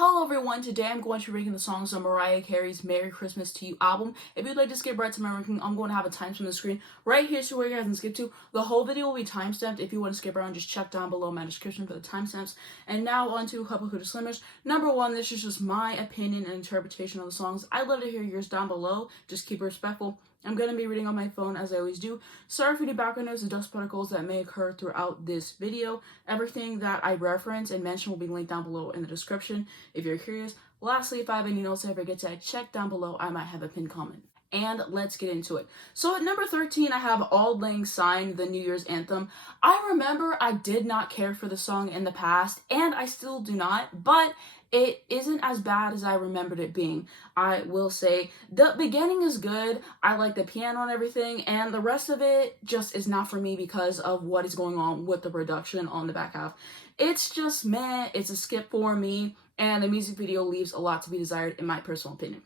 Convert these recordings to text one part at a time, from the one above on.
Hello everyone, today I'm going to be ranking the songs on Mariah Carey's Merry Christmas to You album. If you'd like to skip right to my ranking, I'm going to have a timestamp on the screen right here so where you guys can skip to. The whole video will be timestamped. If you want to skip around, just check down below my description for the timestamps. And now on to a couple of disclaimers. Number one, this is just my opinion and interpretation of the songs. I'd love to hear yours down below. Just keep it respectful. I'm going to be reading on my phone as I always do. Sorry for the background noise and dust particles that may occur throughout this video. Everything that I reference and mention will be linked down below in the description if you're curious. Lastly, if I have any notes I forget to check down below, I might have a pinned comment. And let's get into it. So at number 13, I have Auld Lang Syne, the New Year's anthem. I remember I did not care for the song in the past, and I still do not, but it isn't as bad as I remembered it being. I will say the beginning is good. I like the piano and everything, and the rest of it just is not for me because of what is going on with the production on the back half. It's just meh. It's a skip for me, and the music video leaves a lot to be desired in my personal opinion.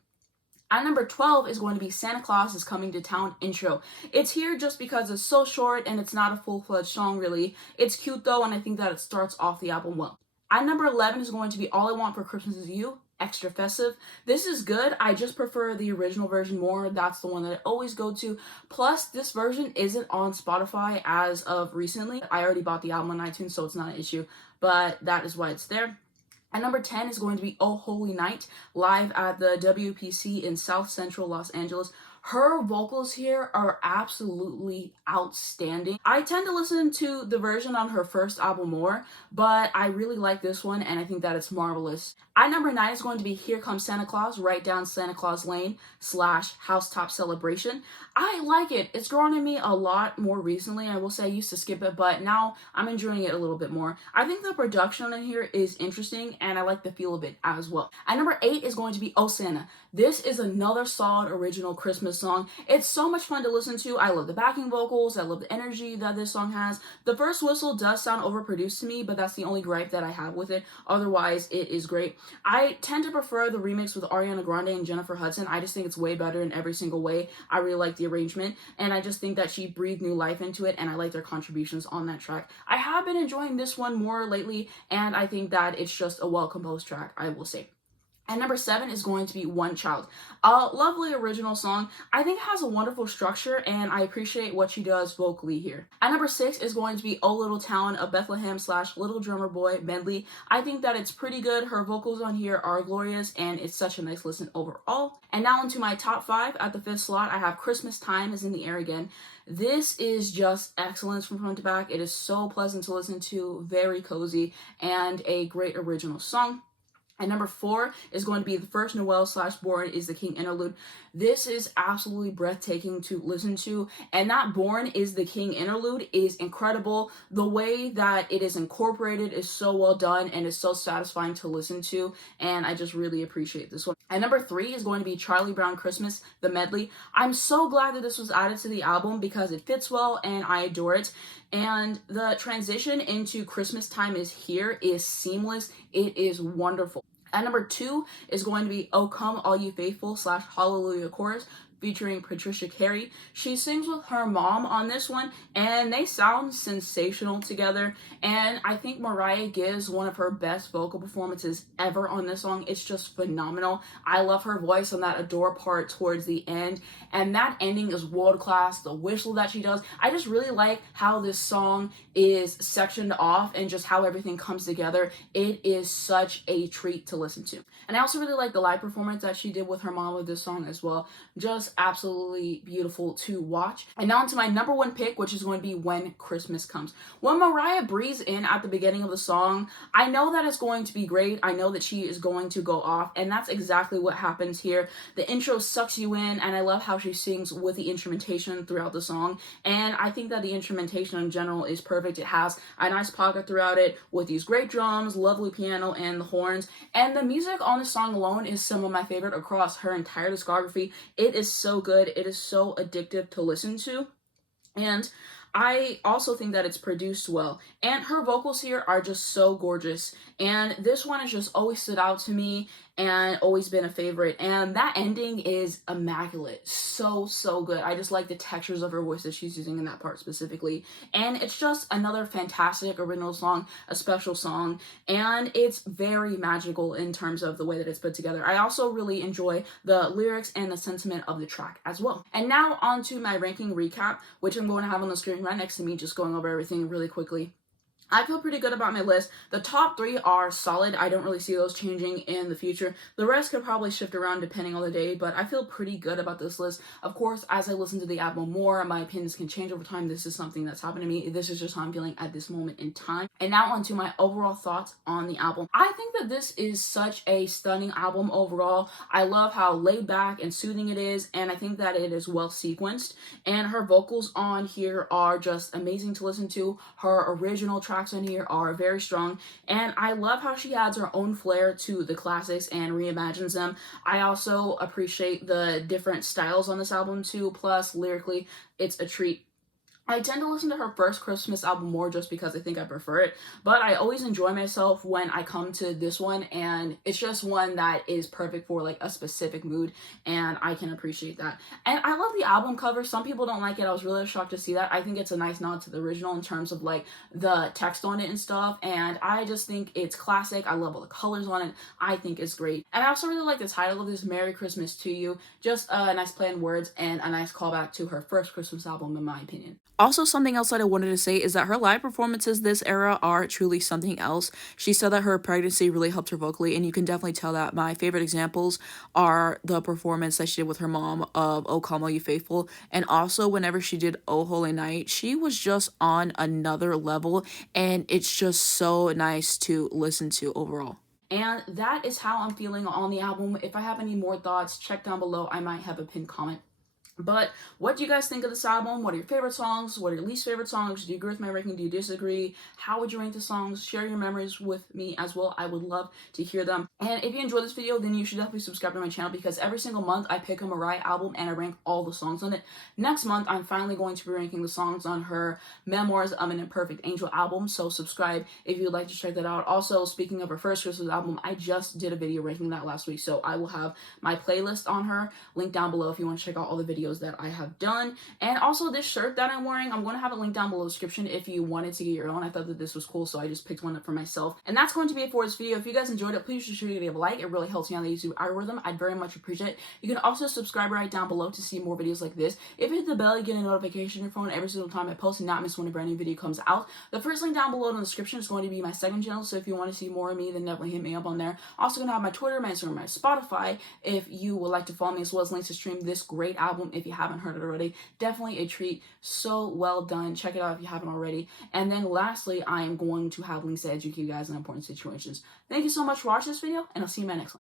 At number 12 is going to be Santa Claus is Coming to Town intro. It's here just because it's so short and it's not a full-fledged song really. It's cute though, and I think that it starts off the album well. At number 11 is going to be All I Want for Christmas Is You, extra festive. This is good. I just prefer the original version more. That's the one that I always go to. Plus, this version isn't on Spotify as of recently. I already bought the album on iTunes, so it's not an issue, but that is why it's there. At number 10 is going to be Oh Holy Night, live at the WPC in South Central Los Angeles. Her vocals here are absolutely outstanding. I tend to listen to the version on her first album more, but I really like this one and I think that it's marvelous. At number 9 is going to be Here Comes Santa Claus, right down Santa Claus Lane / Housetop Celebration. I like it. It's grown on me a lot more recently. I will say I used to skip it, but now I'm enjoying it a little bit more. I think the production in here is interesting and I like the feel of it as well. At number 8 is going to be Oh Santa. This is another solid original Christmas song. It's so much fun to listen to. I love the backing vocals. I love the energy that this song has. The first whistle does sound overproduced to me, but that's the only gripe that I have with it. Otherwise, it is great. I tend to prefer the remix with Ariana Grande and Jennifer Hudson. I just think it's way better in every single way. I really like the arrangement, and I just think that she breathed new life into it, and I like their contributions on that track. I have been enjoying this one more lately, and I think that it's just a well-composed track, I will say. And number 7 is going to be One Child. A lovely original song. I think it has a wonderful structure and I appreciate what she does vocally here. At number 6 is going to be Oh Little Town of Bethlehem / Little Drummer Boy medley. I think that it's pretty good. Her vocals on here are glorious and it's such a nice listen overall. And now into my top 5. At the 5th slot, I have Christmas Time is in the Air Again. This is just excellence from front to back. It is so pleasant to listen to, very cozy, and a great original song. And number 4 is going to be the first Noel / Born is the King interlude. This is absolutely breathtaking to listen to, and that Born is the King interlude is incredible. The way that it is incorporated is so well done and is so satisfying to listen to, and I just really appreciate this one. And number 3 is going to be Charlie Brown Christmas, the medley. I'm so glad that this was added to the album because it fits well and I adore it. And the transition into Christmas Time is Here is seamless. It is wonderful. At number 2 is going to be Oh Come All You Faithful / Hallelujah Chorus featuring Patricia Carey. She sings with her mom on this one and they sound sensational together, and I think Mariah gives one of her best vocal performances ever on this song. It's just phenomenal. I love her voice on that Adore part towards the end, and that ending is world class. The whistle that she does, I just really like how this song is sectioned off and just how everything comes together. It is such a treat to listen to. And I also really like the live performance that she did with her mom with this song as well. Just absolutely beautiful to watch. And now onto my number 1 pick, which is going to be When Christmas Comes. When Mariah breathes in at the beginning of the song, I know that it's going to be great. I know that she is going to go off, and that's exactly what happens here. The intro sucks you in, and I love how she sings with the instrumentation throughout the song, and I think that the instrumentation in general is perfect. It has a nice pocket throughout it with these great drums, lovely piano, and the horns, and the music on this song alone is some of my favorite across her entire discography. It is so good. It is so addictive to listen to. And I also think that it's produced well, and her vocals here are just so gorgeous, and this one has just always stood out to me, and always been a favorite. And that ending is immaculate. So, so good. I just like the textures of her voice that she's using in that part specifically. And it's just another fantastic original song, a special song, and it's very magical in terms of the way that it's put together. I also really enjoy the lyrics and the sentiment of the track as well. And now on to my ranking recap, which I'm going to have on the screen right next to me, just going over everything really quickly. I feel pretty good about my list. The top 3 are solid. I don't really see those changing in the future. The rest could probably shift around depending on the day, but I feel pretty good about this list. Of course, as I listen to the album more, my opinions can change over time. This is something that's happened to me. This is just how I'm feeling at this moment in time. And now on to my overall thoughts on the album. I think that this is such a stunning album overall. I love how laid back and soothing it is, and I think that it is well sequenced. And her vocals on here are just amazing to listen to. Her original tracks on here are very strong, and I love how she adds her own flair to the classics and reimagines them. I also appreciate the different styles on this album too, plus lyrically it's a treat. I tend to listen to her first Christmas album more just because I think I prefer it, but I always enjoy myself when I come to this one, and it's just one that is perfect for like a specific mood, and I can appreciate that. And I love the album cover. Some people don't like it. I was really shocked to see that. I think it's a nice nod to the original in terms of like the text on it and stuff, and I just think it's classic. I love all the colors on it. I think it's great. And I also really like the title of this, Merry Christmas to You. Just a nice play on words and a nice callback to her first Christmas album, in my opinion. Also, something else that I wanted to say is that her live performances this era are truly something else. She said that her pregnancy really helped her vocally, and you can definitely tell that. My favorite examples are the performance that she did with her mom of "O Come All You Faithful," and also whenever she did "Oh Holy Night," she was just on another level, and it's just so nice to listen to overall. And that is how I'm feeling on the album. If I have any more thoughts, check down below. I might have a pinned comment. But what do you guys think of this album? What are your favorite songs? What are your least favorite songs? Do you agree with my ranking? Do you disagree? How would you rank the songs? Share your memories with me as well. I would love to hear them. And if you enjoyed this video, then you should definitely subscribe to my channel, because every single month I pick a Mariah album and I rank all the songs on it. Next month, I'm finally going to be ranking the songs on her Memoirs of an Imperfect Angel album, so subscribe if you'd like to check that out. Also, speaking of her first Christmas album, I just did a video ranking that last week, so I will have my playlist on her linked down below if you want to check out all the videos that I have done. And also this shirt that I'm wearing, I'm going to have a link down below the description if you wanted to get your own. I thought that this was cool, so I just picked one up for myself. And that's going to be it for this video. If you guys enjoyed it, please be sure to give a like. It really helps me on the YouTube algorithm. I'd very much appreciate it. You can also subscribe right down below to see more videos like this. If you hit the bell, you get a notification on your phone every single time I post and not miss when a brand new video comes out. The first link down below in the description is going to be my second channel, so if you want to see more of me, then definitely hit me up on there. Also going to have my Twitter, my Instagram, my Spotify if you would like to follow me, as well as links to stream this great album if you haven't heard it already. Definitely a treat. So well done. Check it out if you haven't already. And then lastly, I am going to have links to educate you guys in important situations. Thank you so much for watching this video, and I'll see you in my next one.